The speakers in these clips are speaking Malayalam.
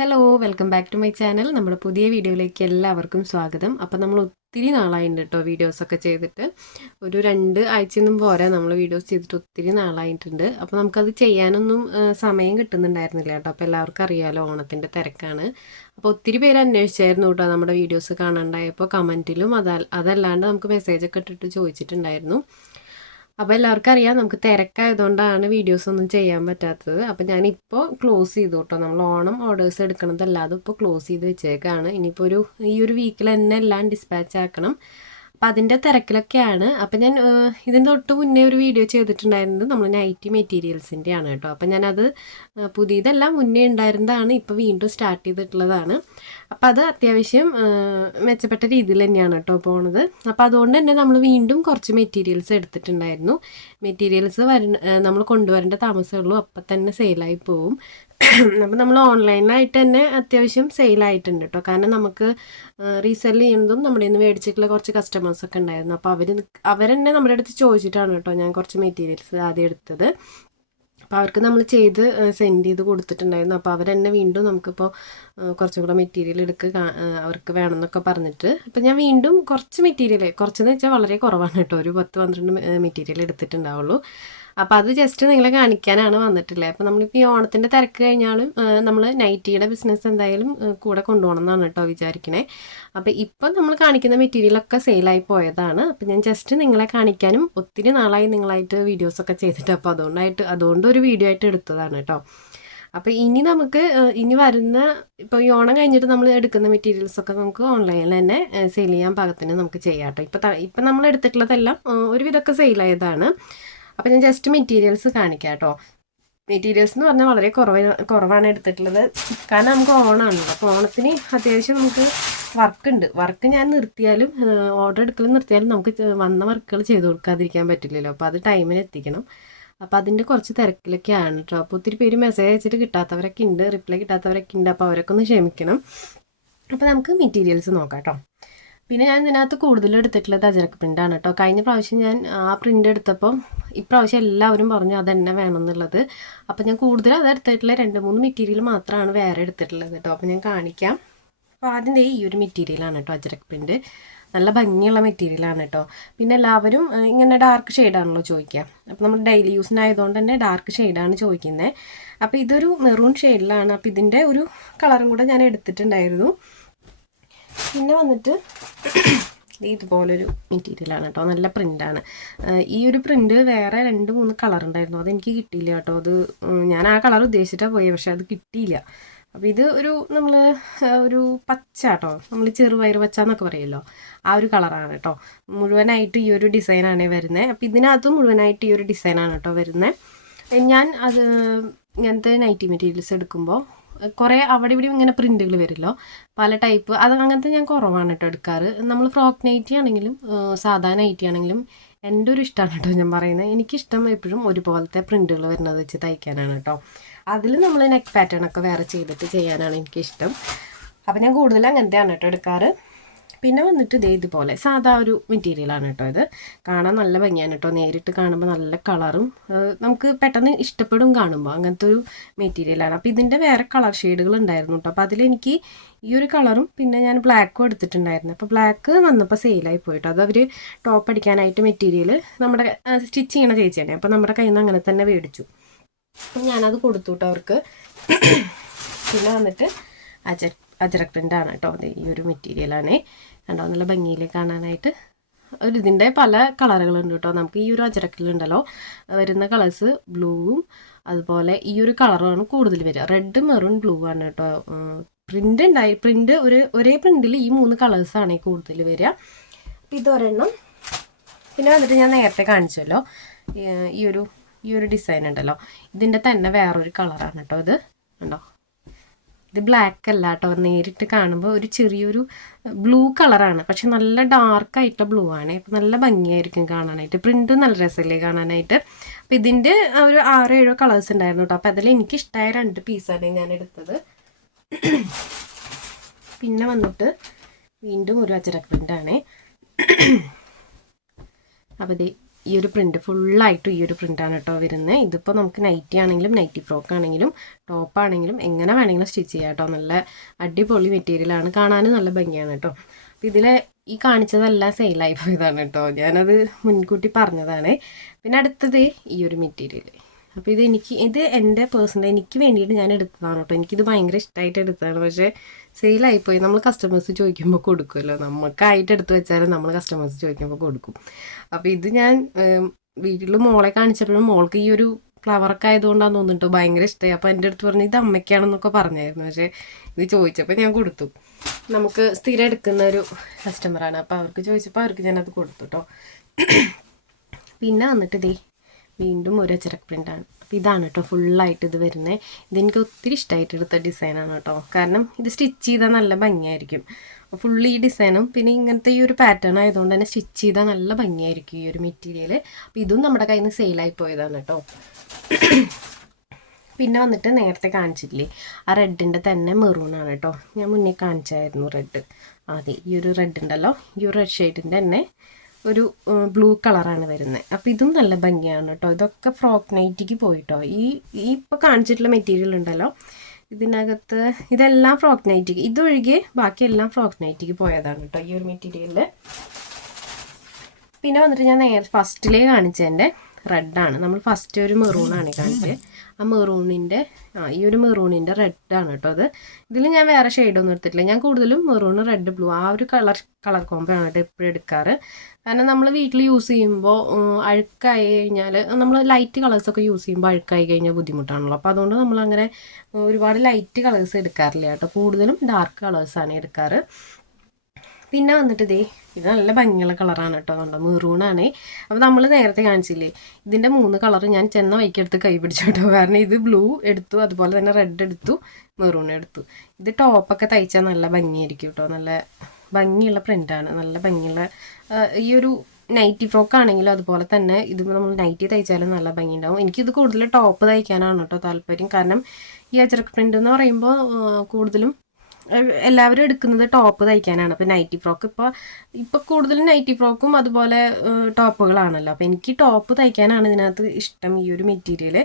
Hello welcome back to my channel. നമ്മുടെ പുതിയ വീഡിയോയിലേക്ക് എല്ലാവർക്കും സ്വാഗതം. അപ്പോൾ നമ്മൾ ഒത്തിരി നാളായിട്ടുണ്ട് കേട്ടോ വീഡിയോസൊക്കെ ചെയ്തിട്ട്. ഒരു 2 ആഴ്ചയൊന്നും പോരാ നമ്മൾ വീഡിയോസ് ചെയ്തിട്ട് ഒത്തിരി നാളായിട്ടുണ്ട്. അപ്പോൾ നമുക്കത് ചെയ്യാനൊന്നും സമയം കിട്ടുന്നുണ്ടായിരുന്നില്ല കേട്ടോ. അപ്പോൾ എല്ലാവർക്കും അറിയാമല്ലോ, ഓണത്തിൻ്റെ തിരക്കാണ്. അപ്പോൾ ഒത്തിരി പേര് അന്വേഷിച്ചായിരുന്നു കേട്ടോ നമ്മുടെ വീഡിയോസ് കാണാണ്ടായപ്പോൾ. കമൻറ്റിലും അതല്ലാണ്ട് നമുക്ക് മെസ്സേജൊക്കെ ഇട്ടിട്ട് ചോദിച്ചിട്ടുണ്ടായിരുന്നു. അപ്പോൾ എല്ലാവർക്കും അറിയാം നമുക്ക് തിരക്കായതുകൊണ്ടാണ് വീഡിയോസ് ഒന്നും ചെയ്യാൻ പറ്റാത്തത്. അപ്പോൾ ഞാനിപ്പോൾ ക്ലോസ് ചെയ്തു കേട്ടോ. നമ്മൾ ഓണം ഓർഡേഴ്സ് എടുക്കണതല്ലാതെ ഇപ്പോൾ ക്ലോസ് ചെയ്ത് വെച്ചേക്കാണ്. ഇനിയിപ്പോൾ ഈ ഒരു വീക്കിൽ തന്നെ എല്ലാം ഡിസ്പാച്ച് ആക്കണം. അപ്പം അതിൻ്റെ തിരക്കിലൊക്കെയാണ്. അപ്പം ഞാൻ ഇതിന് തൊട്ട് മുന്നേ ഒരു വീഡിയോ ചെയ്തിട്ടുണ്ടായിരുന്നത് നമ്മൾ നൈറ്റി മെറ്റീരിയൽസിൻ്റെ ആണ് കേട്ടോ. അപ്പം ഞാനത് പുതിയതെല്ലാം മുന്നേ ഉണ്ടായിരുന്നതാണ്, ഇപ്പോൾ വീണ്ടും സ്റ്റാർട്ട് ചെയ്തിട്ടുള്ളതാണ്. അപ്പം അത് അത്യാവശ്യം മെച്ചപ്പെട്ട രീതിയിൽ തന്നെയാണ് കേട്ടോ പോണത്. അപ്പം അതുകൊണ്ട് തന്നെ നമ്മൾ വീണ്ടും കുറച്ച് മെറ്റീരിയൽസ് എടുത്തിട്ടുണ്ടായിരുന്നു. മെറ്റീരിയൽസ് നമ്മൾ കൊണ്ടുവരേണ്ട താമസമുള്ളൂ, അപ്പം തന്നെ സെയിലായി പോവും. അപ്പം നമ്മൾ ഓൺലൈനായിട്ട് തന്നെ അത്യാവശ്യം സെയിലായിട്ടുണ്ട് കേട്ടോ. കാരണം നമുക്ക് റീസെൽ ചെയ്യുന്നതും നമ്മുടെ നിന്ന് മേടിച്ചിട്ടുള്ള കുറച്ച് കസ്റ്റമേഴ്സൊക്കെ ഉണ്ടായിരുന്നു. അപ്പോൾ അവരെന്നെ നമ്മുടെ അടുത്ത് ചോദിച്ചിട്ടാണ് കേട്ടോ ഞാൻ കുറച്ച് മെറ്റീരിയൽസ് ആദ്യം എടുത്തത്. അപ്പോൾ അവർക്ക് നമ്മൾ ചെയ്ത് സെൻഡ് ചെയ്ത് കൊടുത്തിട്ടുണ്ടായിരുന്നു. അപ്പോൾ അവരെന്നെ വീണ്ടും നമുക്കിപ്പോൾ കുറച്ചും കൂടെ മെറ്റീരിയൽ അവർക്ക് വേണമെന്നൊക്കെ പറഞ്ഞിട്ട് അപ്പോൾ ഞാൻ വീണ്ടും കുറച്ചെന്ന് വെച്ചാൽ വളരെ കുറവാണ് കേട്ടോ. ഒരു 10-12 മെറ്റീരിയൽ എടുത്തിട്ടുണ്ടാവുള്ളൂ. അപ്പോൾ അത് ജസ്റ്റ് നിങ്ങളെ കാണിക്കാനാണ് വന്നിട്ടുള്ളത്. അപ്പോൾ നമ്മളിപ്പോൾ ഈ ഓണത്തിൻ്റെ തിരക്ക് കഴിഞ്ഞാലും നമ്മൾ നൈറ്റിയുടെ ബിസിനസ് എന്തായാലും കൂടെ കൊണ്ടുപോകണം എന്നാണ് കേട്ടോ വിചാരിക്കണേ. അപ്പോൾ ഇപ്പം നമ്മൾ കാണിക്കുന്ന മെറ്റീരിയലൊക്കെ സെയിലായി പോയതാണ്. അപ്പോൾ ഞാൻ ജസ്റ്റ് നിങ്ങളെ കാണിക്കാനും, ഒത്തിരി നാളായി നിങ്ങളായിട്ട് വീഡിയോസൊക്കെ ചെയ്തിട്ട്, അപ്പോൾ അതുകൊണ്ട് ഒരു വീഡിയോ ആയിട്ട് എടുത്തതാണ് കേട്ടോ. അപ്പോൾ ഇനി വരുന്ന ഇപ്പോൾ ഈ ഓണം കഴിഞ്ഞിട്ട് നമ്മൾ എടുക്കുന്ന മെറ്റീരിയൽസൊക്കെ നമുക്ക് ഓൺലൈനിൽ തന്നെ സെയിൽ ചെയ്യാൻ പാകത്തിന് നമുക്ക് ചെയ്യാം കേട്ടോ. ഇപ്പം നമ്മൾ എടുത്തിട്ടുള്ളതെല്ലാം ഒരുവിധമൊക്കെ സെയിലായതാണ്. അപ്പോൾ ഞാൻ ജസ്റ്റ് മെറ്റീരിയൽസ് കാണിക്കാം കേട്ടോ. മെറ്റീരിയൽസ് എന്ന് പറഞ്ഞാൽ വളരെ കുറവാണ് എടുത്തിട്ടുള്ളത്. കാരണം നമുക്ക് ഓണമാണല്ലോ. അപ്പോൾ ഓണത്തിന് അത്യാവശ്യം നമുക്ക് വർക്ക് ഞാൻ നിർത്തിയാലും, ഓർഡർ എടുക്കലും നിർത്തിയാലും നമുക്ക് വന്ന വർക്കുകൾ ചെയ്ത് കൊടുക്കാതിരിക്കാൻ പറ്റില്ലല്ലോ. അപ്പോൾ അത് ടൈമിന് എത്തിക്കണം. അപ്പോൾ അതിൻ്റെ കുറച്ച് തിരക്കിലൊക്കെയാണ് കേട്ടോ. അപ്പോൾ ഒത്തിരി പേര് മെസ്സേജ് അയച്ചിട്ട് കിട്ടാത്തവരൊക്കെ ഉണ്ട്, റിപ്ലൈ കിട്ടാത്തവരൊക്കെ ഉണ്ട്. അപ്പോൾ അവരൊക്കെ ഒന്ന് ക്ഷമിക്കണം. അപ്പോൾ നമുക്ക് മെറ്റീരിയൽസ് നോക്കാം കേട്ടോ. പിന്നെ ഞാൻ ഇതിനകത്ത് കൂടുതലും എടുത്തിട്ടുള്ളത് അജരക്ക് പ്രിൻ്റാണ് കേട്ടോ. കഴിഞ്ഞ പ്രാവശ്യം ഞാൻ ആ പ്രിൻ്റ് എടുത്തപ്പം ഇപ്രാവശ്യം എല്ലാവരും പറഞ്ഞു അതെന്നെ വേണമെന്നുള്ളത്. അപ്പോൾ ഞാൻ കൂടുതലും അത് എടുത്തിട്ടുള്ള 2-3 മെറ്റീരിയൽ മാത്രമാണ് വേറെ എടുത്തിട്ടുള്ളത് കേട്ടോ. അപ്പോൾ ഞാൻ കാണിക്കാം. അപ്പോൾ ആദ്യം ഈ ഒരു മെറ്റീരിയലാണ് കേട്ടോ, അജരക്ക് പ്രിൻ്റ്. നല്ല ഭംഗിയുള്ള മെറ്റീരിയലാണ് കേട്ടോ. പിന്നെ എല്ലാവരും ഇങ്ങനെ ഡാർക്ക് ഷെയ്ഡാണല്ലോ ചോദിക്കുക. അപ്പോൾ നമ്മൾ ഡെയിലി യൂസിനായതുകൊണ്ട് തന്നെ ഡാർക്ക് ഷെയ്ഡാണ് ചോദിക്കുന്നത്. അപ്പോൾ ഇതൊരു മെറൂൺ ഷെയ്ഡിലാണ്. അപ്പോൾ ഇതിൻ്റെ ഒരു കളറും കൂടെ ഞാൻ എടുത്തിട്ടുണ്ടായിരുന്നു. പിന്നെ വന്നിട്ട് ഇതുപോലൊരു മെറ്റീരിയലാണ് കേട്ടോ. നല്ല പ്രിൻ്റാണ്. ഈ ഒരു പ്രിൻ്റ് വേറെ 2-3 കളർ ഉണ്ടായിരുന്നു, അതെനിക്ക് കിട്ടിയില്ല കേട്ടോ. ഞാൻ ആ കളർ ഉദ്ദേശിച്ചിട്ടാണ് പോയത്, പക്ഷെ അത് കിട്ടിയില്ല. അപ്പോൾ ഇത് ഒരു പച്ച കേട്ടോ, നമ്മൾ ചെറുപയർ പച്ച എന്നൊക്കെ പറയുമല്ലോ, ആ ഒരു കളറാണ് കേട്ടോ. മുഴുവനായിട്ട് ഈ ഒരു ഡിസൈനാണ് വരുന്നത്. അപ്പോൾ ഇതിനകത്ത് മുഴുവനായിട്ട് ഈ ഒരു ഡിസൈനാണ് കേട്ടോ വരുന്നത്. ഞാൻ ഇങ്ങനത്തെ നൈറ്റി മെറ്റീരിയൽസ് എടുക്കുമ്പോൾ കുറേ അവിടെ ഇവിടെ ഇങ്ങനെ പ്രിൻ്റുകൾ വരുമല്ലോ, പല ടൈപ്പ്. അങ്ങനത്തെ ഞാൻ കുറവാണ് കേട്ടോ എടുക്കാറ്. നമ്മൾ ഫ്രോക്ക് നൈറ്റി ആണെങ്കിലും സാധാ നൈറ്റി ആണെങ്കിലും എൻ്റെ ഒരു ഇഷ്ടമാണ് കേട്ടോ ഞാൻ പറയുന്നത്. എനിക്കിഷ്ടം എപ്പോഴും ഒരുപോലത്തെ പ്രിൻ്റുകൾ വരുന്നത് വെച്ച് തയ്ക്കാനാണ് കേട്ടോ. അതിൽ നമ്മൾ നെക്ക് പാറ്റേൺ ഒക്കെ വേറെ ചെയ്തിട്ട് ചെയ്യാനാണ് എനിക്കിഷ്ടം. അപ്പോൾ ഞാൻ കൂടുതൽ അങ്ങനത്തെയാണ് കേട്ടോ എടുക്കാറ്. പിന്നെ വന്നിട്ട് ഇതുപോലെ സാധാ ഒരു മെറ്റീരിയലാണ് കേട്ടോ. ഇത് കാണാൻ നല്ല ഭംഗിയാണ് കേട്ടോ. നേരിട്ട് കാണുമ്പോൾ നല്ല കളറും നമുക്ക് പെട്ടെന്ന് ഇഷ്ടപ്പെടും കാണുമ്പോൾ, അങ്ങനത്തെ ഒരു മെറ്റീരിയലാണ്. അപ്പോൾ ഇതിൻ്റെ വേറെ കളർ ഷെയ്ഡുകൾ ഉണ്ടായിരുന്നു കേട്ടോ. അപ്പോൾ അതിലെനിക്ക് ഈ ഒരു കളറും പിന്നെ ഞാൻ ബ്ലാക്കും എടുത്തിട്ടുണ്ടായിരുന്നു. അപ്പോൾ ബ്ലാക്ക് വന്നപ്പോൾ സെയിലായി പോയിട്ടോ. അത് അവർ ടോപ്പ് അടിക്കാനായിട്ട് മെറ്റീരിയൽ നമ്മുടെ സ്റ്റിച്ച് ചെയ്യണ ചേച്ചിയാണ്. അപ്പോൾ നമ്മുടെ കയ്യിൽ നിന്ന് അങ്ങനെ തന്നെ മേടിച്ചു. അപ്പോൾ ഞാനത് കൊടുത്തു കേട്ടോ അവർക്ക്. പിന്നെ വന്നിട്ട് അജരക് പ്രിൻ്റാണ് കേട്ടോ. അത് ഈ ഒരു മെറ്റീരിയലാണ് കണ്ടോ, നല്ല ഭംഗിയിൽ കാണാനായിട്ട്. ഇതിൻ്റെ പല കളറുകളുണ്ട് കേട്ടോ. നമുക്ക് ഈ ഒരു അജരക്കിലുണ്ടല്ലോ വരുന്ന കളേഴ്സ് ബ്ലൂവും അതുപോലെ ഈ ഒരു കളറാണ് കൂടുതൽ വരിക. റെഡ്, മെറൂൺ, ബ്ലൂ ആണ് കേട്ടോ. പ്രിൻ്റ് ഒരേ പ്രിൻ്റിൽ ഈ 3 കളേഴ്സാണ് കൂടുതൽ വരിക. ഇതൊരെണ്ണം. പിന്നെ വന്നിട്ട് ഞാൻ നേരത്തെ കാണിച്ചല്ലോ ഈ ഒരു ഡിസൈൻ ഉണ്ടല്ലോ, ഇതിൻ്റെ തന്നെ വേറൊരു കളറാണ് കേട്ടോ. ഇത് ഉണ്ടോ, ഇത് ബ്ലാക്ക് അല്ല കേട്ടോ. നേരിട്ട് കാണുമ്പോൾ ഒരു ചെറിയൊരു ബ്ലൂ കളറാണ്, പക്ഷെ നല്ല ഡാർക്കായിട്ടുള്ള ബ്ലൂ ആണ്. അപ്പം നല്ല ഭംഗിയായിരിക്കും കാണാനായിട്ട്. പ്രിൻറ്റും നല്ല രസമല്ലേ കാണാനായിട്ട്. അപ്പം ഇതിൻ്റെ ഒരു 6-7 കളേഴ്സ് ഉണ്ടായിരുന്നു കേട്ടോ. അപ്പം അതിൽ എനിക്കിഷ്ടമായ 2 പീസാണ് ഞാൻ എടുത്തത്. പിന്നെ വന്നിട്ട് വീണ്ടും ഒരു അജരക് പ്രിൻ്റാണ്. അപ്പോൾ ഈ ഒരു പ്രിൻറ്റ് ഫുള്ളായിട്ടും ഈ ഒരു പ്രിൻ്റാണ് കേട്ടോ വരുന്നത്. ഇതിപ്പോൾ നമുക്ക് നൈറ്റി ആണെങ്കിലും നൈറ്റി ഫ്രോക്ക് ആണെങ്കിലും ടോപ്പാണെങ്കിലും എങ്ങനെ വേണമെങ്കിലും സ്റ്റിച്ച് ചെയ്യാം കേട്ടോ. നല്ല അടിപൊളി മെറ്റീരിയലാണ്, കാണാനും നല്ല ഭംഗിയാണ് കേട്ടോ. അപ്പോൾ ഇതിലെ ഈ കാണിച്ചതെല്ലാം സെയിലായി പോയതാണ് കേട്ടോ, ഞാനത് മുൻകൂട്ടി പറഞ്ഞതാണ്. പിന്നെ അടുത്തത് ഈ ഒരു മെറ്റീരിയൽ. അപ്പോൾ ഇത് എൻ്റെ പേഴ്സണൽ എനിക്ക് വേണ്ടിയിട്ട് ഞാൻ എടുത്തതാണ് കേട്ടോ. എനിക്കിത് ഭയങ്കര ഇഷ്ടമായിട്ട് എടുത്തതാണ്. പക്ഷേ സെയിലായിപ്പോയി. നമ്മൾ കസ്റ്റമേഴ്സ് ചോദിക്കുമ്പോൾ കൊടുക്കുമല്ലോ, നമുക്കായിട്ട് എടുത്ത് വെച്ചാലും നമ്മൾ കസ്റ്റമേഴ്സ് ചോദിക്കുമ്പോൾ കൊടുക്കും. അപ്പോൾ ഇത് ഞാൻ വീട്ടിൽ മോളെ കാണിച്ചപ്പോഴും മോൾക്ക് ഈ ഒരു ഫ്ലവറൊക്കെ ആയതുകൊണ്ടാണ് തോന്നുന്നുട്ടോ ഭയങ്കര ഇഷ്ടമായി. അപ്പോൾ എൻ്റെ അടുത്ത് പറഞ്ഞു ഇത് അമ്മയ്ക്കാണെന്നൊക്കെ പറഞ്ഞായിരുന്നു. പക്ഷേ ഇത് ചോദിച്ചപ്പോൾ ഞാൻ കൊടുത്തു. നമുക്ക് സ്ഥിരം എടുക്കുന്ന ഒരു കസ്റ്റമറാണ്, അപ്പോൾ അവർക്ക് ചോദിച്ചപ്പോൾ അവർക്ക് ഞാനത് കൊടുത്തു കേട്ടോ. പിന്നെ വന്നിട്ട് വീണ്ടും ഒരു അച്ചടക്ക പ്രിൻ്റാണ്. അപ്പോൾ ഇതാണ് കേട്ടോ ഫുള്ളായിട്ട് ഇത് വരുന്നത്. ഇതെനിക്ക് ഒത്തിരി ഇഷ്ടമായിട്ട് എടുത്ത ഡിസൈനാണ് കേട്ടോ. കാരണം ഇത് സ്റ്റിച്ച് ചെയ്താൽ നല്ല ഭംഗിയായിരിക്കും. ഫുള്ള് ഈ ഡിസൈനും പിന്നെ ഇങ്ങനത്തെ ഈ ഒരു പാറ്റേൺ ആയതുകൊണ്ട് തന്നെ സ്റ്റിച്ച് ചെയ്താൽ നല്ല ഭംഗിയായിരിക്കും ഈ ഒരു മെറ്റീരിയൽ. അപ്പോൾ ഇതും നമ്മുടെ കയ്യിൽ നിന്ന് സെയിലായി പോയതാണ് കേട്ടോ. പിന്നെ വന്നിട്ട് നേരത്തെ കാണിച്ചിട്ടില്ലേ ആ റെഡിൻ്റെ തന്നെ മെറൂണാണ് കേട്ടോ. ഞാൻ മുന്നേ കാണിച്ചായിരുന്നു റെഡ്. അതെ, ഈ ഒരു റെഡ് ഉണ്ടല്ലോ, ഈ ഒരു റെഡ് ഷെയ്ഡിൻ്റെ തന്നെ ഒരു ബ്ലൂ കളറാണ് വരുന്നത്. അപ്പോൾ ഇതും നല്ല ഭംഗിയാണ് കേട്ടോ. ഇതൊക്കെ ഫ്രോക്ക് നൈറ്റിക്ക് പോയിട്ടോ. ഈ ഇപ്പോൾ കാണിച്ചിട്ടുള്ള മെറ്റീരിയൽ ഉണ്ടല്ലോ, ഇതിനകത്ത് ഇതെല്ലാം ഫ്രോക്ക് നൈറ്റിക്ക്, ഇതൊഴികെ ബാക്കിയെല്ലാം ഫ്രോക്ക് നൈറ്റിക്ക് പോയതാണ് കേട്ടോ ഈ ഒരു മെറ്റീരിയലിൽ. പിന്നെ വന്നിട്ട് ഞാൻ ഫസ്റ്റിലേ കാണിച്ചതിൻ്റെ റെഡാണ്. നമ്മൾ ഫസ്റ്റ് ഒരു മെറൂണാണ് കാണിച്ചത്. ആ മെറൂണിൻ്റെ ഈ ഒരു മെറൂണിൻ്റെ റെഡാണ് കേട്ടോ അത്. ഇതിൽ ഞാൻ വേറെ ഷെയ്ഡൊന്നും എടുത്തിട്ടില്ല. ഞാൻ കൂടുതലും മെറൂൺ റെഡ് ബ്ലൂ ആ ഒരു കളർ കോമ്പോ ആണ് കേട്ടോ എപ്പോഴും എടുക്കാറ്. കാരണം നമ്മൾ വീട്ടിൽ യൂസ് ചെയ്യുമ്പോൾ അഴുക്കായി കഴിഞ്ഞാൽ നമ്മൾ ലൈറ്റ് കളേഴ്സൊക്കെ യൂസ് ചെയ്യുമ്പോൾ അഴുക്കായി കഴിഞ്ഞാൽ ബുദ്ധിമുട്ടാണല്ലോ. അപ്പോൾ അതുകൊണ്ട് നമ്മളങ്ങനെ ഒരുപാട് ലൈറ്റ് കളേഴ്സ് എടുക്കാറില്ല കേട്ടോ. കൂടുതലും ഡാർക്ക് കളേഴ്സാണ് എടുക്കാറ്. പിന്നെ വന്നിട്ട് ഇത് നല്ല ഭംഗിയുള്ള കളറാണ് കേട്ടോ. കണ്ടോ, മെറൂണാണ്. അപ്പോൾ നമ്മൾ നേരത്തെ കാണിച്ചില്ലേ ഇതിൻ്റെ 3 കളർ ഞാൻ ചെന്ന വൈക്കെടുത്ത് കൈ പിടിച്ചു കേട്ടോ. കാരണം ഇത് ബ്ലൂ എടുത്തു, അതുപോലെ തന്നെ റെഡ് എടുത്തു, മെറൂൺ എടുത്തു. ഇത് ടോപ്പൊക്കെ തയ്ച്ചാൽ നല്ല ഭംഗിയായിരിക്കും കേട്ടോ. നല്ല ഭംഗിയുള്ള പ്രിൻ്റാണ്, നല്ല ഭംഗിയുള്ള ഈ ഒരു നൈറ്റി ഫ്രോക്ക് ആണെങ്കിലും അതുപോലെ തന്നെ ഇത് നമ്മൾ നൈറ്റി തയ്ച്ചാലും നല്ല ഭംഗിയുണ്ടാവും. എനിക്കിത് കൂടുതൽ ടോപ്പ് തയ്ക്കാനാണ് കേട്ടോ താല്പര്യം. കാരണം ഈ അജ്രക് പ്രിൻ്റ് എന്ന് പറയുമ്പോൾ കൂടുതലും എല്ലാവരും എടുക്കുന്നത് ടോപ്പ് തയ്ക്കാനാണ്. അപ്പോൾ നൈറ്റി ഫ്രോക്ക് ഇപ്പോൾ കൂടുതലും നൈറ്റി ഫ്രോക്കും അതുപോലെ ടോപ്പുകളാണല്ലോ. അപ്പോൾ എനിക്ക് ടോപ്പ് തയ്ക്കാനാണ് ഇതിനകത്ത് ഇഷ്ടം, ഈ ഒരു മെറ്റീരിയൽ.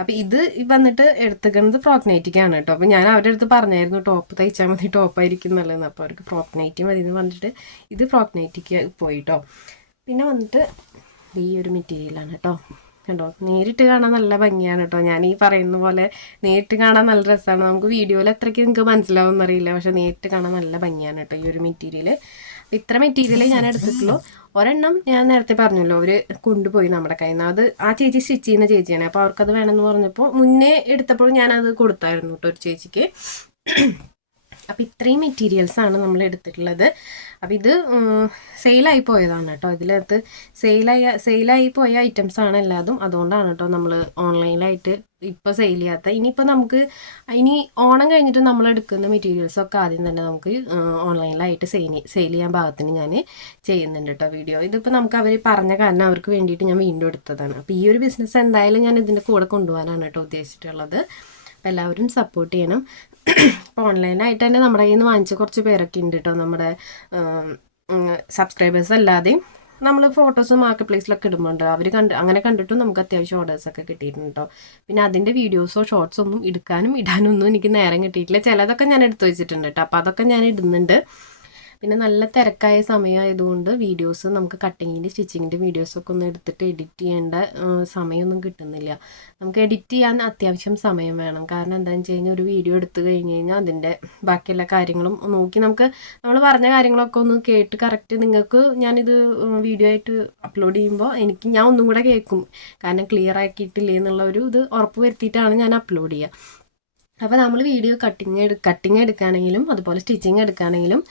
അപ്പോൾ ഇത് വന്നിട്ട് എടുത്തുക്കുന്നത് ഫ്രോക്ക് നൈറ്റിക്കാണ് കേട്ടോ. അപ്പോൾ ഞാൻ അവരുടെ അടുത്ത് പറഞ്ഞായിരുന്നു ടോപ്പ് തയ്ച്ചാൽ മതി, ടോപ്പായിരിക്കും നല്ലതെന്ന്. അപ്പോൾ അവർക്ക് ഫ്രോക്ക് നൈറ്റി മതി എന്ന് പറഞ്ഞിട്ട് ഇത് ഫ്രോക്ക് നൈറ്റിക്ക് പോയി കേട്ടോ. പിന്നെ വന്നിട്ട് ഈ ഒരു മെറ്റീരിയലാണ് കേട്ടോ. കണ്ടോ, നേരിട്ട് കാണാൻ നല്ല ഭംഗിയാണ് കേട്ടോ. ഞാൻ ഈ പറയുന്ന പോലെ നേരിട്ട് കാണാൻ നല്ല രസമാണ്. നമുക്ക് വീഡിയോയിൽ എത്രയ്ക്ക് നിങ്ങൾക്ക് മനസ്സിലാവും എന്നറിയില്ല, പക്ഷേ നേരിട്ട് കാണാൻ നല്ല ഭംഗിയാണ് കേട്ടോ ഈ ഒരു മെറ്റീരിയൽ. ഇത്ര മെറ്റീരിയൽ ഞാൻ എടുത്തിട്ടുള്ളൂ. ഒരെണ്ണം ഞാൻ നേരത്തെ പറഞ്ഞല്ലോ അവർ കൊണ്ടുപോയി നമ്മുടെ കയ്യിൽ നിന്ന്. അത് ആ ചേച്ചി സ്റ്റിച്ച് ചെയ്യുന്ന ചേച്ചിയാണ്. അപ്പോൾ അവർക്കത് വേണമെന്ന് പറഞ്ഞപ്പോൾ മുന്നേ എടുത്തപ്പോൾ ഞാനത് കൊടുത്തായിരുന്നു കേട്ടോ ഒരു ചേച്ചിക്ക്. അപ്പോൾ ഇത്രയും മെറ്റീരിയൽസാണ് നമ്മൾ എടുത്തിട്ടുള്ളത്. അപ്പോൾ ഇത് സെയിലായി പോയതാണ് കേട്ടോ. ഇതിനകത്ത് സെയിലായി പോയ ഐറ്റംസാണ് എല്ലാതും. അതുകൊണ്ടാണ് കേട്ടോ നമ്മൾ ഓൺലൈനിലായിട്ട് ഇപ്പോൾ സെയിൽ ചെയ്യാത്ത. ഇനി ഓണം കഴിഞ്ഞിട്ട് നമ്മൾ എടുക്കുന്ന മെറ്റീരിയൽസൊക്കെ ആദ്യം തന്നെ നമുക്ക് ഓൺലൈനിലായിട്ട് സെയിൽ ചെയ്യാൻ ഭാഗത്തിന് ഞാൻ ചെയ്യുന്നുണ്ട് കേട്ടോ വീഡിയോ. ഇതിപ്പോൾ നമുക്ക് അവർ പറഞ്ഞ കാരണം അവർക്ക് വേണ്ടിയിട്ട് ഞാൻ വീണ്ടും എടുത്തതാണ്. അപ്പോൾ ഈ ഒരു ബിസിനസ് എന്തായാലും ഞാൻ ഇതിൻ്റെ കൂടെ കൊണ്ടുപോകാനാണ് കേട്ടോ ഉദ്ദേശിച്ചിട്ടുള്ളത്. അപ്പോൾ എല്ലാവരും സപ്പോർട്ട് ചെയ്യണം. ഇപ്പോൾ ഓൺലൈനായിട്ട് തന്നെ നമ്മുടെ കയ്യിൽ നിന്ന് വാങ്ങിച്ച കുറച്ച് പേരൊക്കെ ഉണ്ട് കേട്ടോ. നമ്മുടെ സബ്സ്ക്രൈബേഴ്സ് അല്ലാതെയും നമ്മൾ ഫോട്ടോസ് മാർക്കറ്റ് പ്ലേസിലൊക്കെ ഇടുമ്പോണ്ട് അവർ അങ്ങനെ കണ്ടിട്ടും നമുക്ക് അത്യാവശ്യം ഓർഡേഴ്സൊക്കെ കിട്ടിയിട്ടുണ്ട് കേട്ടോ. പിന്നെ അതിൻ്റെ വീഡിയോസോ ഷോർട്സോ ഒന്നും ഇടാനും ഒന്നും എനിക്ക് നേരം കിട്ടിയിട്ടില്ല. ചിലതൊക്കെ ഞാൻ എടുത്തു വെച്ചിട്ടുണ്ട് കേട്ടോ. അപ്പോൾ അതൊക്കെ ഞാൻ ഇടുന്നുണ്ട്. പിന്നെ നല്ല തിരക്കായ സമയമായതുകൊണ്ട് വീഡിയോസ് നമുക്ക് കട്ടിങ്ങിൻ്റെ സ്റ്റിച്ചിങ്ങിൻ്റെ വീഡിയോസൊക്കെ ഒന്ന് എടുത്തിട്ട് എഡിറ്റ് ചെയ്യേണ്ട സമയമൊന്നും കിട്ടുന്നില്ല. നമുക്ക് എഡിറ്റ് ചെയ്യാൻ അത്യാവശ്യം സമയം വേണം. കാരണം എന്താണെന്ന് വെച്ച് കഴിഞ്ഞാൽ ഒരു വീഡിയോ എടുത്തു കഴിഞ്ഞ് കഴിഞ്ഞാൽ അതിൻ്റെ ബാക്കിയെല്ലാ കാര്യങ്ങളും നോക്കി നമ്മൾ പറഞ്ഞ കാര്യങ്ങളൊക്കെ ഒന്ന് കേട്ട് കറക്റ്റ് നിങ്ങൾക്ക് ഞാനിത് വീഡിയോ ആയിട്ട് അപ്ലോഡ് ചെയ്യുമ്പോൾ ഞാൻ ഒന്നും കൂടെ കേൾക്കും. കാരണം ക്ലിയർ ആക്കിയിട്ടില്ലേ എന്നുള്ള ഇത് ഉറപ്പ് വരുത്തിയിട്ടാണ് ഞാൻ അപ്ലോഡ് ചെയ്യുക. അപ്പോൾ നമ്മൾ വീഡിയോ കട്ടിങ് എടുക്കുകയാണെങ്കിലും അതുപോലെ സ്റ്റിച്ചിങ് എടുക്കുകയാണെങ്കിലും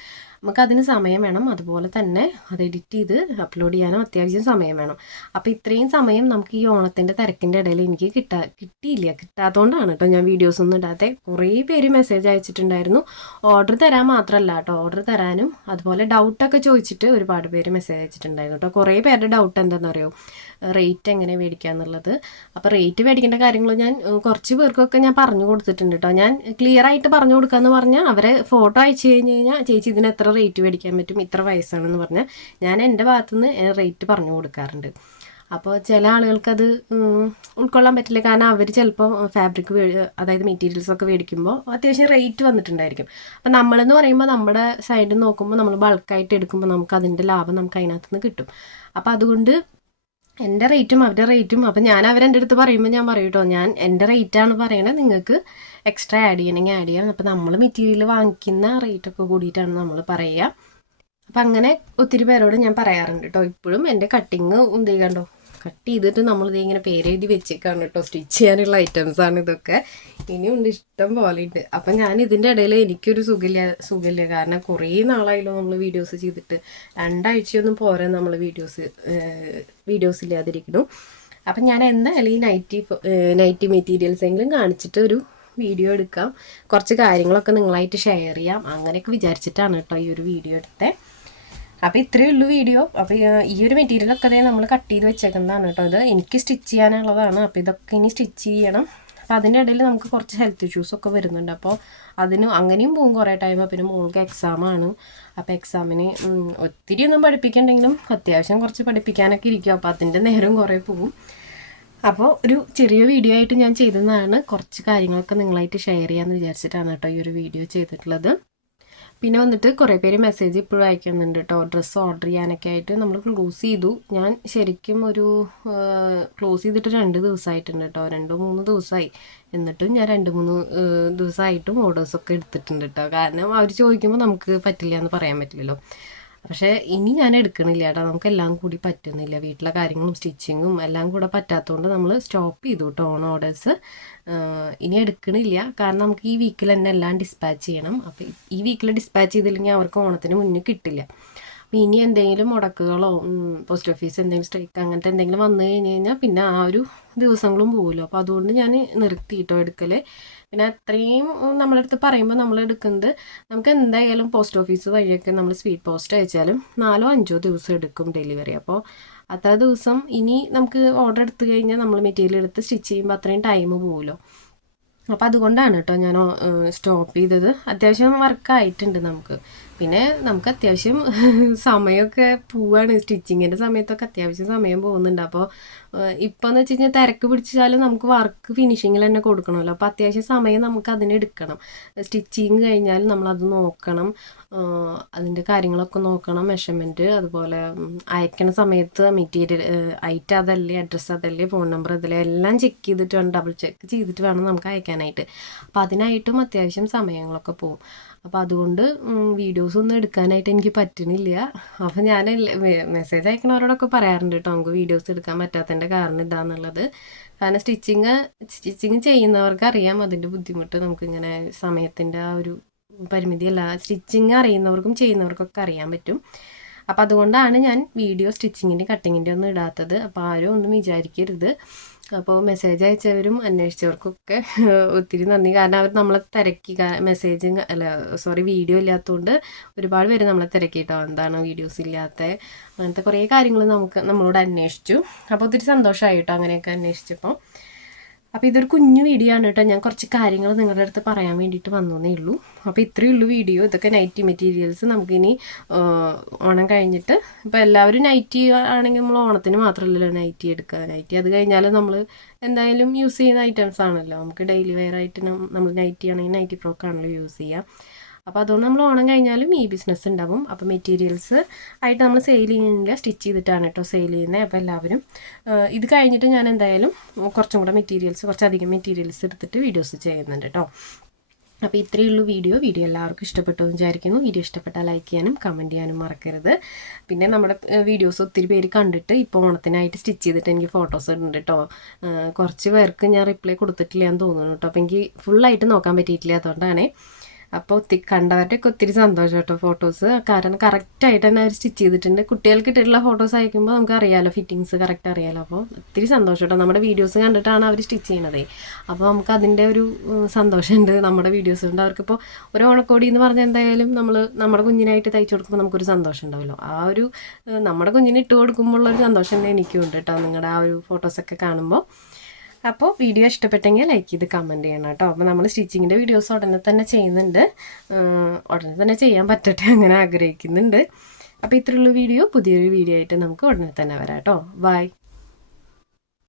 നമുക്കതിന് സമയം വേണം. അതുപോലെ തന്നെ അത് എഡിറ്റ് ചെയ്ത് അപ്ലോഡ് ചെയ്യാനും അത്യാവശ്യം സമയം വേണം. അപ്പോൾ ഇത്രയും സമയം നമുക്ക് ഈ ഓണത്തിൻ്റെ തിരക്കിൻ്റെ ഇടയിൽ എനിക്ക് കിട്ടാത്തതുകൊണ്ടാണ് കേട്ടോ ഞാൻ വീഡിയോസ് ഒന്നും ഇടാതെ. കുറേ പേര് മെസ്സേജ് അയച്ചിട്ടുണ്ടായിരുന്നു. ഓർഡർ തരാൻ മാത്രമല്ല കേട്ടോ, ഓർഡർ തരാനും അതുപോലെ ഡൗട്ടൊക്കെ ചോദിച്ചിട്ട് ഒരുപാട് പേര് മെസ്സേജ് അയച്ചിട്ടുണ്ടായിരുന്നു കേട്ടോ. കുറേ പേരുടെ ഡൗട്ട് എന്താണെന്ന് അറിയോ, റേറ്റ് എങ്ങനെ മേടിക്കുക എന്നുള്ളത്. അപ്പോൾ റേറ്റ് മേടിക്കേണ്ട കാര്യങ്ങൾ ഞാൻ കുറച്ച് പേർക്കൊക്കെ ഞാൻ പറഞ്ഞു കൊടുത്തിട്ടുണ്ട് കേട്ടോ. ഞാൻ ക്ലിയർ ആയിട്ട് പറഞ്ഞു കൊടുക്കാമെന്ന് പറഞ്ഞാൽ അവരെ ഫോട്ടോ അയച്ചു കഴിഞ്ഞ് കഴിഞ്ഞാൽ ചേച്ചി ഇതിന് എത്ര റേറ്റ് മേടിക്കാൻ പറ്റും, ഇത്ര വയസ്സാണെന്ന് പറഞ്ഞാൽ ഞാൻ എൻ്റെ ഭാഗത്തുനിന്ന് റേറ്റ് പറഞ്ഞു കൊടുക്കാറുണ്ട്. അപ്പോൾ ചില ആളുകൾക്കത് ഉൾക്കൊള്ളാൻ പറ്റില്ല. കാരണം അവർ ചിലപ്പോൾ ഫാബ്രിക് അതായത് മെറ്റീരിയൽസൊക്കെ മേടിക്കുമ്പോൾ അത്യാവശ്യം റേറ്റ് വന്നിട്ടുണ്ടായിരിക്കും. അപ്പം നമ്മളെന്ന് പറയുമ്പോൾ നമ്മുടെ സൈഡിൽ നോക്കുമ്പോൾ നമ്മൾ ബൾക്കായിട്ട് എടുക്കുമ്പോൾ നമുക്ക് അതിൻ്റെ ലാഭം നമുക്ക് അതിനകത്ത് നിന്ന് കിട്ടും. അപ്പോൾ അതുകൊണ്ട് എൻ്റെ റേറ്റും അവരുടെ റേറ്റും, അപ്പം ഞാൻ അവരെൻ്റെ അടുത്ത് പറയുമ്പോൾ ഞാൻ പറയും കേട്ടോ, ഞാൻ എൻ്റെ റേറ്റാണ് പറയണത്, നിങ്ങൾക്ക് എക്സ്ട്രാ ആഡ് ചെയ്യണമെങ്കിൽ ആഡ് ചെയ്യാം. അപ്പോൾ നമ്മൾ മെറ്റീരിയൽ വാങ്ങിക്കുന്ന റേറ്റൊക്കെ കൂടിയിട്ടാണ് നമ്മൾ പറയുക. അപ്പം അങ്ങനെ ഒത്തിരി പേരോട് ഞാൻ പറയാറുണ്ട് കേട്ടോ. ഇപ്പോഴും എൻ്റെ കട്ടിങ് എന്ത് കണ്ടോ, കട്ട് ചെയ്തിട്ട് നമ്മളിത് ഇങ്ങനെ പേരെഴുതി വെച്ചേക്കാണ് കേട്ടോ. സ്റ്റിച്ച് ചെയ്യാനുള്ള ഐറ്റംസാണ് ഇതൊക്കെ. ഇനിയുണ്ട്, ഇഷ്ടം പോലെ ഉണ്ട്. അപ്പം ഞാൻ ഇതിൻ്റെ ഇടയിൽ എനിക്കൊരു സുഖമില്ല. കാരണം കുറേ നാളായല്ലോ നമ്മൾ വീഡിയോസ് ചെയ്തിട്ട്. 2 ആഴ്ചയൊന്നും പോരാ നമ്മൾ വീഡിയോസ് ഇല്ലാതിരിക്കുന്നു. അപ്പം ഞാൻ എന്തായാലും ഈ നൈറ്റി മെറ്റീരിയൽസ് എങ്കിലും കാണിച്ചിട്ട് ഒരു വീഡിയോ എടുക്കാം, കുറച്ച് കാര്യങ്ങളൊക്കെ നിങ്ങളായിട്ട് ഷെയർ ചെയ്യാം, അങ്ങനെയൊക്കെ വിചാരിച്ചിട്ടാണ് കേട്ടോ ഈ ഒരു വീഡിയോ എടുത്തത്. അപ്പോൾ ഇത്രയേ ഉള്ളൂ വീഡിയോ. അപ്പോൾ ഈ ഒരു മെറ്റീരിയലൊക്കെ നമ്മൾ കട്ട് ചെയ്ത് വെച്ചേക്കുന്നതാണ് കേട്ടോ. ഇത് എനിക്ക് സ്റ്റിച്ച് ചെയ്യാനുള്ളതാണ്. അപ്പോൾ ഇതൊക്കെ ഇനി സ്റ്റിച്ച് ചെയ്യണം. അപ്പോൾ അതിൻ്റെ ഇടയിൽ നമുക്ക് കുറച്ച് ഹെൽത്ത് ഇഷ്യൂസൊക്കെ വരുന്നുണ്ട്. അപ്പോൾ അങ്ങനെയും പോകും കുറേ ടൈം. പിന്നെ മോൾക്ക് എക്സാമാണ്. അപ്പോൾ എക്സാമിന് ഒത്തിരി ഒന്നും പഠിപ്പിക്കണ്ടെങ്കിലും അത്യാവശ്യം കുറച്ച് പഠിപ്പിക്കാനൊക്കെ ഇരിക്കും. അപ്പോൾ അതിൻ്റെ നേരം കുറേ പോകും. അപ്പോൾ ഒരു ചെറിയ വീഡിയോ ആയിട്ട് ഞാൻ ചെയ്തതാണ്. കുറച്ച് കാര്യങ്ങളൊക്കെ നിങ്ങളായിട്ട് ഷെയർ ചെയ്യാമെന്ന് വിചാരിച്ചിട്ടാണ് കേട്ടോ ഈ ഒരു വീഡിയോ ചെയ്തിട്ടുള്ളത്. പിന്നെ വന്നിട്ട് കുറേ പേര് മെസ്സേജ് ഇപ്പോഴും അയക്കുന്നുണ്ട് കേട്ടോ, ഡ്രസ്സ് ഓർഡർ ചെയ്യാനൊക്കെ ആയിട്ട്. നമ്മൾ ക്ലോസ് ചെയ്തു. ഞാൻ ശരിക്കും ക്ലോസ് ചെയ്തിട്ട് 2 ദിവസമായിട്ടുണ്ട് കേട്ടോ, 2-3 ദിവസമായി. എന്നിട്ടും ഞാൻ 2-3 ദിവസമായിട്ടും ഓർഡേഴ്സൊക്കെ എടുത്തിട്ടുണ്ട് കേട്ടോ. കാരണം അവർ ചോദിക്കുമ്പോൾ നമുക്ക് പറ്റില്ല എന്ന് പറയാൻ പറ്റില്ലല്ലോ. പക്ഷേ ഇനി ഞാൻ എടുക്കണില്ല കേട്ടോ, നമുക്കെല്ലാം കൂടി പറ്റുന്നില്ല. വീട്ടിലെ കാര്യങ്ങളും സ്റ്റിച്ചിങ്ങും എല്ലാം കൂടെ പറ്റാത്തതുകൊണ്ട് നമ്മൾ സ്റ്റോപ്പ് ചെയ്തു കേട്ടോ ഓൺ ഓർഡേഴ്സ്. ഇനി എടുക്കണില്ല. കാരണം നമുക്ക് ഈ വീക്കിൽ തന്നെ എല്ലാം ഡിസ്പാച്ച് ചെയ്യണം. അപ്പോൾ ഈ വീക്കിൽ ഡിസ്പാച്ച് ചെയ്തില്ലെങ്കിൽ അവർക്ക് ഓണത്തിന് മുന്നേ കിട്ടില്ല. അപ്പോൾ ഇനി എന്തെങ്കിലും മുടക്കുകളോ പോസ്റ്റ് ഓഫീസ് എന്തെങ്കിലും സ്ട്രൈക്ക് അങ്ങനത്തെ എന്തെങ്കിലും വന്നു കഴിഞ്ഞാൽ പിന്നെ ആ ഒരു ദിവസങ്ങളും പോകുമല്ലോ. അപ്പോൾ അതുകൊണ്ട് ഞാൻ നിർത്തിയിട്ടോ എടുക്കൽ. പിന്നെ അത്രയും നമ്മുടെ അടുത്ത് പറയുമ്പോൾ നമ്മൾ എടുക്കുന്നത്, നമുക്ക് എന്തായാലും പോസ്റ്റ് ഓഫീസ് വഴിയൊക്കെ നമ്മൾ സ്പീഡ് പോസ്റ്റ് അയച്ചാലും 4-5 ദിവസം എടുക്കും ഡെലിവറി. അപ്പോൾ അത്ര ദിവസം ഇനി നമുക്ക് ഓർഡർ എടുത്തു കഴിഞ്ഞാൽ നമ്മൾ മെറ്റീരിയൽ എടുത്ത് സ്റ്റിച്ച് ചെയ്യുമ്പോൾ അത്രയും ടൈം പോകുമല്ലോ. അപ്പോൾ അതുകൊണ്ടാണ് കേട്ടോ ഞാൻ സ്റ്റോപ്പ് ചെയ്തത്. അത്യാവശ്യം വർക്കായിട്ടുണ്ട് നമുക്ക്. പിന്നെ നമുക്ക് അത്യാവശ്യം സമയമൊക്കെ പോവാണ്. സ്റ്റിച്ചിങ്ങിൻ്റെ സമയത്തൊക്കെ അത്യാവശ്യം സമയം പോകുന്നുണ്ട്. അപ്പോൾ ഇപ്പോൾ എന്ന് വെച്ച് കഴിഞ്ഞാൽ തിരക്ക് പിടിച്ചാലും നമുക്ക് വർക്ക് ഫിനിഷിങ്ങിൽ തന്നെ കൊടുക്കണമല്ലോ. അപ്പോൾ അത്യാവശ്യം സമയം നമുക്ക് അതിനെടുക്കണം. സ്റ്റിച്ചിങ് കഴിഞ്ഞാൽ നമ്മളത് നോക്കണം, അതിൻ്റെ കാര്യങ്ങളൊക്കെ നോക്കണം, മെഷർമെൻറ്റ്, അതുപോലെ അയക്കണ സമയത്ത് മെറ്റീരിയൽ ഐറ്റം അതല്ലേ, അഡ്രസ്സ് അതല്ലേ, ഫോൺ നമ്പർ അതല്ലേ, എല്ലാം ചെക്ക് ചെയ്തിട്ട് വേണം, ഡബിൾ ചെക്ക് ചെയ്തിട്ട് വേണം നമുക്ക് അയക്കാനായിട്ട്. അപ്പോൾ അതിനായിട്ടും അത്യാവശ്യം സമയങ്ങളൊക്കെ പോകും. അപ്പോൾ അതുകൊണ്ട് വീഡിയോസൊന്നും എടുക്കാനായിട്ട് എനിക്ക് പറ്റണില്ല. അപ്പോൾ ഞാൻ മെസ്സേജ് അയക്കണവരോടൊക്കെ പറയാറുണ്ട് കേട്ടോ, നമുക്ക് വീഡിയോസ് എടുക്കാൻ പറ്റാത്തതിൻ്റെ കാരണം ഇതാണെന്നുള്ളത്. കാരണം സ്റ്റിച്ചിങ് ചെയ്യുന്നവർക്ക് അറിയാം അതിൻ്റെ ബുദ്ധിമുട്ട്. നമുക്കിങ്ങനെ സമയത്തിൻ്റെ ആ ഒരു പരിമിതിയല്ല, സ്റ്റിച്ചിങ് അറിയുന്നവർക്കും ചെയ്യുന്നവർക്കൊക്കെ അറിയാൻ പറ്റും. അപ്പോൾ അതുകൊണ്ടാണ് ഞാൻ വീഡിയോ സ്റ്റിച്ചിങ്ങിൻ്റെ കട്ടിങ്ങിൻ്റെ ഒന്നും ഇടാത്തത്. അപ്പോൾ ആരും ഒന്നും വിചാരിക്കരുത്. അപ്പോൾ മെസ്സേജ് അയച്ചവരും അന്വേഷിച്ചവർക്കൊക്കെ ഒത്തിരി നന്ദി. കാരണം അവർ നമ്മളെ തിരക്കി, വീഡിയോ ഇല്ലാത്തതുകൊണ്ട് ഒരുപാട് പേര് നമ്മളെ തിരക്കിയിട്ടോ, എന്താണ് വീഡിയോസ് ഇല്ലാത്ത, അങ്ങനത്തെ കുറേ കാര്യങ്ങൾ നമ്മളോട് അന്വേഷിച്ചു. അപ്പോൾ ഒത്തിരി സന്തോഷമായി കേട്ടോ അങ്ങനെയൊക്കെ അന്വേഷിച്ചപ്പോൾ. അപ്പോൾ ഇതൊരു കുഞ്ഞു വീഡിയോ ആണ് കേട്ടോ, ഞാൻ കുറച്ച് കാര്യങ്ങൾ നിങ്ങളുടെ അടുത്ത് പറയാൻ വേണ്ടിയിട്ട് വന്നേ ഉള്ളൂ. അപ്പോൾ ഇത്രയേ ഉള്ളൂ വീഡിയോ. ഇതൊക്കെ നൈറ്റി മെറ്റീരിയൽസ് നമുക്കിനി ഓണം കഴിഞ്ഞിട്ട്, ഇപ്പോൾ എല്ലാവരും നൈറ്റി ആണെങ്കിൽ നമ്മൾ ഓണത്തിന് മാത്രമല്ലല്ലോ നൈറ്റി എടുക്കുക. നൈറ്റി അത് കഴിഞ്ഞാൽ നമ്മൾ എന്തായാലും യൂസ് ചെയ്യുന്ന ഐറ്റംസ് ആണല്ലോ. നമുക്ക് ഡെയിലി വെയർ ആയിട്ട് നമ്മൾ നൈറ്റി ആണെങ്കിൽ നൈറ്റി ഫ്രോക്ക് ആണല്ലോ യൂസ് ചെയ്യുക. അപ്പോൾ അതുകൊണ്ട് നമ്മൾ ഓണം കഴിഞ്ഞാലും ഈ ബിസിനസ് ഉണ്ടാവും. അപ്പോൾ മെറ്റീരിയൽസ് ആയിട്ട് നമ്മൾ സെയിൽ ചെയ്യുന്നില്ല, സ്റ്റിച്ച് ചെയ്തിട്ടാണ് കേട്ടോ സെയിൽ ചെയ്യുന്നത്. അപ്പോൾ എല്ലാവരും ഇത് കഴിഞ്ഞിട്ട് ഞാൻ എന്തായാലും കുറച്ചും കൂടെ കുറച്ചധികം മെറ്റീരിയൽസ് എടുത്തിട്ട് വീഡിയോസ് ചെയ്യുന്നുണ്ട് കേട്ടോ. അപ്പോൾ ഇത്രയേ ഉള്ളൂ വീഡിയോ എല്ലാവർക്കും ഇഷ്ടപ്പെട്ടു എന്ന് വിചാരിക്കുന്നു. വീഡിയോ ഇഷ്ടപ്പെട്ടാൽ ലൈക്ക് ചെയ്യാനും കമൻറ്റ് ചെയ്യാനും മറക്കരുത്. പിന്നെ നമ്മുടെ വീഡിയോസ് ഒത്തിരി പേര് കണ്ടിട്ട് ഇപ്പോൾ ഓണത്തിനായിട്ട് സ്റ്റിച്ച് ചെയ്തിട്ട് എനിക്ക് ഫോട്ടോസ് ഇടുന്നുണ്ട് കേട്ടോ. കുറച്ച് പേർക്ക് ഞാൻ റിപ്ലൈ കൊടുത്തിട്ടില്ല എന്ന് തോന്നുന്നു കേട്ടോ. അപ്പോൾ എനിക്ക് ഫുള്ളായിട്ട് നോക്കാൻ പറ്റിയിട്ടില്ല, അതുകൊണ്ടാണ്. അപ്പോൾ കണ്ടവരുടെയൊക്കെ ഒത്തിരി സന്തോഷം കേട്ടോ ഫോട്ടോസ്. കാരണം കറക്റ്റായിട്ട് തന്നെ അവർ സ്റ്റിച്ച് ചെയ്തിട്ടുണ്ട്. കുട്ടികൾക്ക് ഇട്ടിട്ടുള്ള ഫോട്ടോസ് അയക്കുമ്പോൾ നമുക്ക് അറിയാമല്ലോ, ഫിറ്റിങ്സ് കറക്റ്റ് അറിയാമല്ലോ. അപ്പോൾ ഒത്തിരി സന്തോഷം കേട്ടോ. നമ്മുടെ വീഡിയോസ് കണ്ടിട്ടാണ് അവർ സ്റ്റിച്ച് ചെയ്യണതേ. അപ്പോൾ നമുക്ക് അതിൻ്റെ ഒരു സന്തോഷമുണ്ട് നമ്മുടെ വീഡിയോസ് ഉണ്ട്. അവർക്കിപ്പോൾ ഒരു ഓണക്കോടി എന്ന് പറഞ്ഞാൽ എന്തായാലും നമ്മുടെ കുഞ്ഞിനായിട്ട് തയ്ച്ചു കൊടുക്കുമ്പോൾ നമുക്കൊരു സന്തോഷം ഉണ്ടാവുമല്ലോ. ആ ഒരു നമ്മുടെ കുഞ്ഞിന് ഇട്ട് കൊടുക്കുമ്പോഴുള്ളൊരു സന്തോഷം തന്നെ എനിക്കും ഉണ്ട് കേട്ടോ, നിങ്ങളുടെ ആ ഒരു ഫോട്ടോസൊക്കെ കാണുമ്പോൾ. അപ്പോൾ വീഡിയോ ഇഷ്ടപ്പെട്ടെങ്കിൽ ലൈക്ക് ചെയ്ത് കമൻറ്റ് ചെയ്യണം കേട്ടോ. അപ്പോൾ നമ്മൾ സ്റ്റിച്ചിങ്ങിൻ്റെ വീഡിയോസ് ഉടനെ തന്നെ ചെയ്യുന്നുണ്ട്, ഉടനെ തന്നെ ചെയ്യാൻ പറ്റട്ടെ അങ്ങനെ ആഗ്രഹിക്കുന്നുണ്ട്. അപ്പോൾ ഇത്രയുള്ള വീഡിയോ, പുതിയൊരു വീഡിയോ ആയിട്ട് നമുക്ക് ഉടനെ തന്നെ വരാം കേട്ടോ. ബൈ.